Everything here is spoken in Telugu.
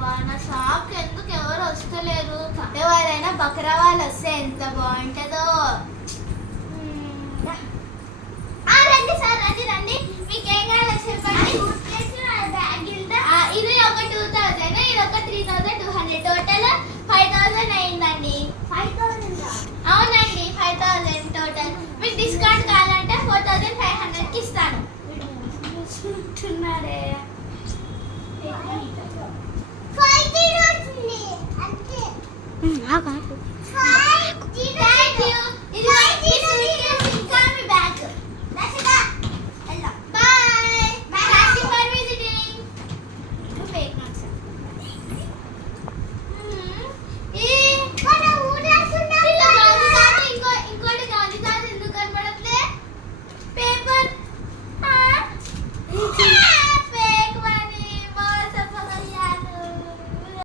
నా షాప్ ఎందుకు ఎవరు వస్తలేరు? ఎవరైనా బకరా వాళ్ళు వస్తే ఎంత బాగుంటుందో. రండి సార్, రండి రండి. మీకు ఏం కావాలో చెప్పండి. ఇది ఒక 2000, ఇది ఒక 3200, టోటల్ 5000 అయిందండి. 5000? అవునండి, 5000 టోటల్. మీకు డిస్కౌంట్ కావాలంటే 4500కి ఇస్తాను.